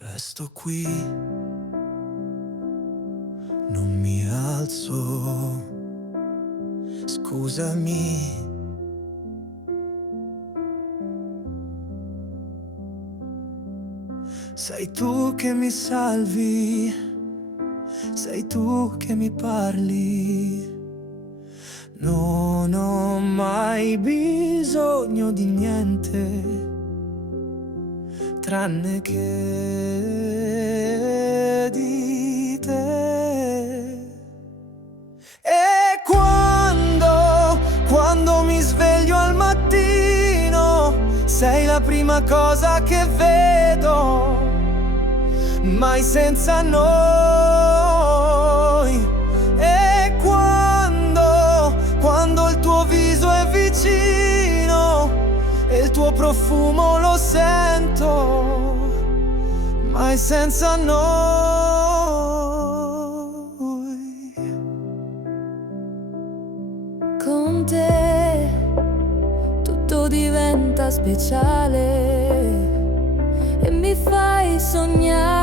Resto qui, non mi alzo. Scusami. Sei tu che mi salvi, sei tu che mi parli. Non ho mai bisogno di niente tranne che di te. E quando mi sveglio al mattino, sei la prima cosa che vedo, mai senza noi. E quando il tuo viso è vicino e il tuo profumo lo sento, mai senza noi. Con te tutto diventa speciale e mi fai sognare